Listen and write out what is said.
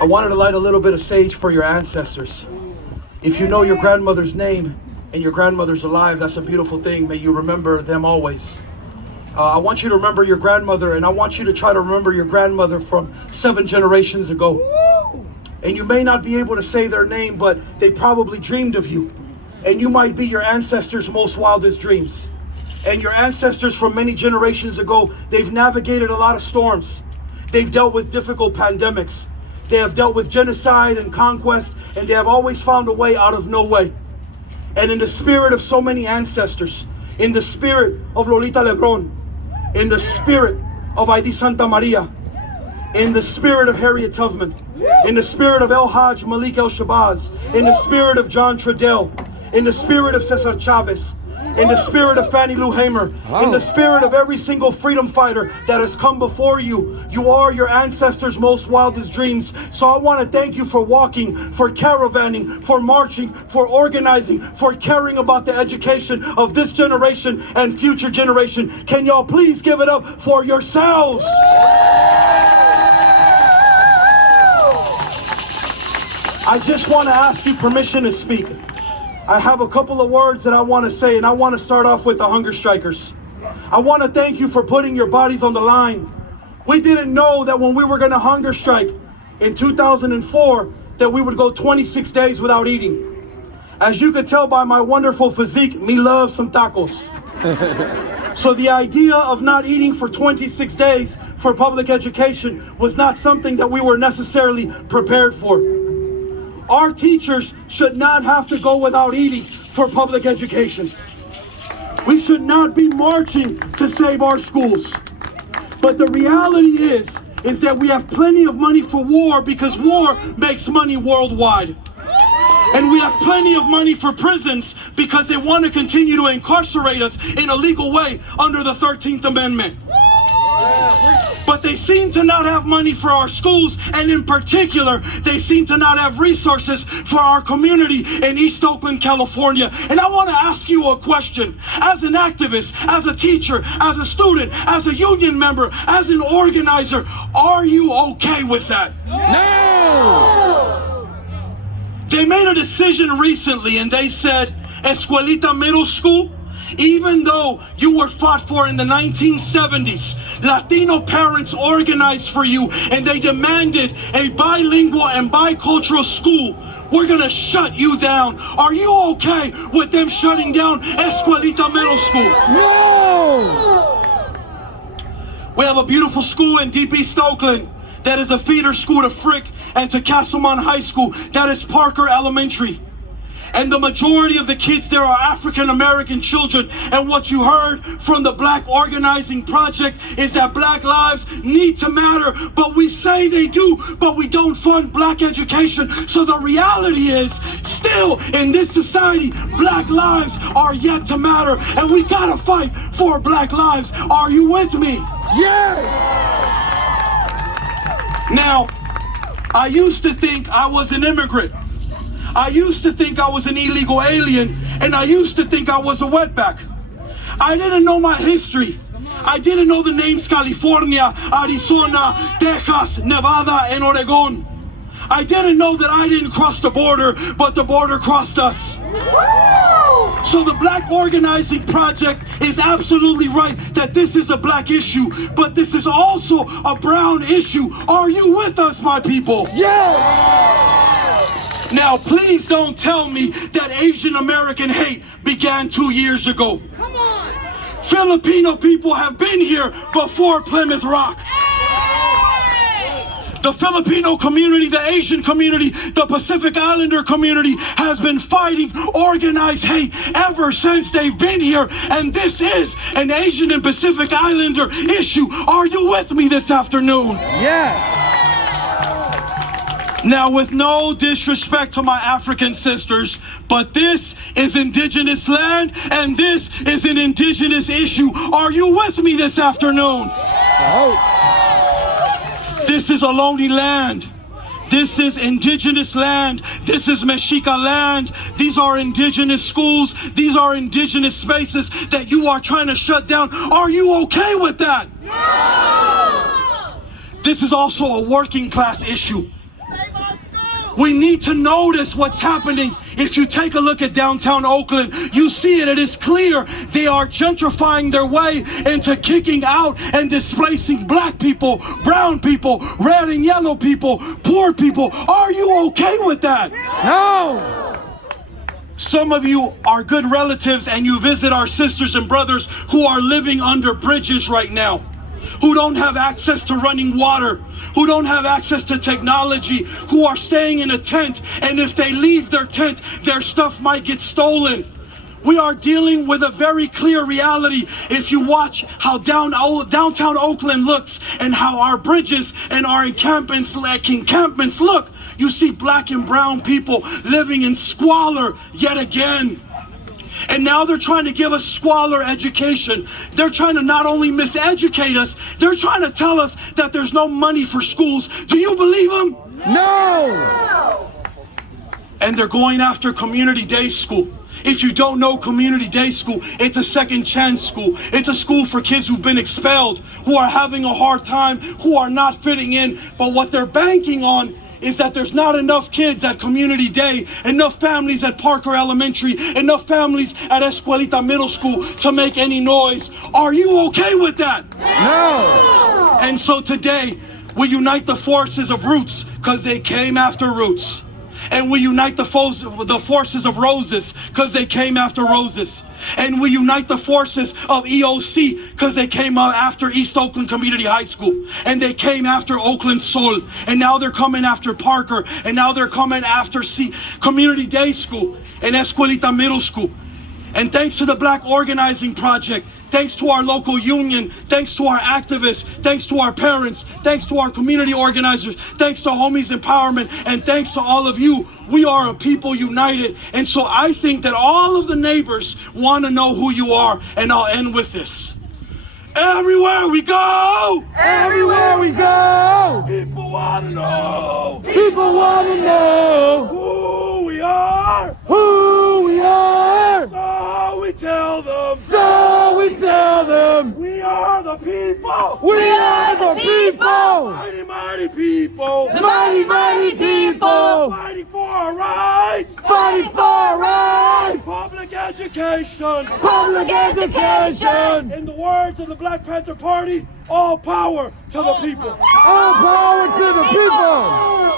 I wanted to light a little bit of sage for your ancestors. If you know your grandmother's name and your grandmother's alive, that's a beautiful thing. May you remember them always. I want you to remember your grandmother, and I want you to try to remember your grandmother from 7 generations ago. And you may not be able to say their name, but they probably dreamed of you. And you might be your ancestors' most wildest dreams. And your ancestors from many generations ago, they've navigated a lot of storms. They've dealt with difficult pandemics. They have dealt with genocide and conquest, and they have always found a way out of no way. And in the spirit of so many ancestors, in the spirit of Lolita Lebron, in the spirit of Aidi Santa Maria, in the spirit of Harriet Tubman, in the spirit of El Hajj Malik El Shabazz, in the spirit of John Trudell, in the spirit of Cesar Chavez, in the spirit of Fannie Lou Hamer, in the spirit of every single freedom fighter that has come before you. You are your ancestors' most wildest dreams. So I want to thank you for walking, for caravanning, for marching, for organizing, for caring about the education of this generation and future generation. Can y'all please give it up for yourselves? I just want to ask you permission to speak. I have a couple of words that I want to say, and I want to start off with the hunger strikers. I want to thank you for putting your bodies on the line. We didn't know that when we were going to hunger strike in 2004 that we would go 26 days without eating. As you could tell by my wonderful physique, me love some tacos. So the idea of not eating for 26 days for public education was not something that we were necessarily prepared for. Our teachers should not have to go without eating for public education. We should not be marching to save our schools. But the reality is that we have plenty of money for war because war makes money worldwide. And we have plenty of money for prisons because they want to continue to incarcerate us in a legal way under the 13th Amendment. But they seem to not have money for our schools, and in particular, they seem to not have resources for our community in East Oakland, California. And I want to ask you a question. As an activist, as a teacher, as a student, as a union member, as an organizer, are you okay with that? No! They made a decision recently, and they said, Escuelita Middle School, even though you were fought for in the 1970s, Latino parents organized for you and they demanded a bilingual and bicultural school. We're gonna shut you down. Are you okay with them shutting down Escuelita Middle School? No! We have a beautiful school in Deep East Oakland that is a feeder school to Frick and to Castlemont High School. That is Parker Elementary. And the majority of the kids there are African American children. And what you heard from the Black Organizing Project is that Black lives need to matter, but we say they do, but we don't fund Black education. So the reality is, still in this society, Black lives are yet to matter, and we gotta fight for Black lives. Are you with me? Yes! Now, I used to think I was an immigrant. I used to think I was an illegal alien, and I used to think I was a wetback. I didn't know my history. I didn't know the names California, Arizona, Texas, Nevada, and Oregon. I didn't know that I didn't cross the border, but the border crossed us. So the Black Organizing Project is absolutely right that this is a Black issue, but this is also a brown issue. Are you with us, my people? Yes! Now, please don't tell me that Asian American hate began 2 years ago. Come on! Filipino people have been here before Plymouth Rock. The Filipino community, the Asian community, the Pacific Islander community has been fighting organized hate ever since they've been here. And this is an Asian and Pacific Islander issue. Are you with me this afternoon? Yes! Now, with no disrespect to my African sisters, but this is indigenous land and this is an indigenous issue. Are you with me this afternoon? Oh. This is a lonely land. This is indigenous land. This is Mexica land. These are indigenous schools. These are indigenous spaces that you are trying to shut down. Are you okay with that? No! This is also a working class issue. We need to notice what's happening. If you take a look at downtown Oakland, you see it. It is clear they are gentrifying their way into kicking out and displacing black people, brown people, red and yellow people, poor people. Are you okay with that? No. Some of you are good relatives and you visit our sisters and brothers who are living under bridges right now, who don't have access to running water, who don't have access to technology, who are staying in a tent, and if they leave their tent, their stuff might get stolen. We are dealing with a very clear reality. If you watch how downtown Oakland looks and how our bridges and our encampments look, you see black and brown people living in squalor yet again. And now they're trying to give us squalor education. They're trying to not only miseducate us, they're trying to tell us that there's no money for schools. Do you believe them? No. And they're going after community day school. If you don't know community day school, it's a second chance school. It's a school for kids who've been expelled, who are having a hard time, who are not fitting in. But what they're banking on is that there's not enough kids at community day, enough families at Parker Elementary, enough families at Escuelita Middle School to make any noise. Are you okay with that? No. And so today, we unite the forces of Roots because they came after Roots. And we unite the forces of Roses because they came after Roses. And we unite the forces of EOC because they came after East Oakland Community High School. And they came after Oakland Sol. And now they're coming after Parker. And now they're coming after Community Day School and Escuelita Middle School. And thanks to the Black Organizing Project, thanks to our local union, thanks to our activists, thanks to our parents, thanks to our community organizers, thanks to Homies Empowerment, and thanks to all of you, we are a people united. And so I think that all of the neighbors want to know who you are, and I'll end with this. Everywhere we go, people want to know, who we are, so we tell them, we are the people, mighty, mighty people, The mighty people, fighting for our rights, public education, in the words of the Black Panther Party, all power to the people. All power to the people.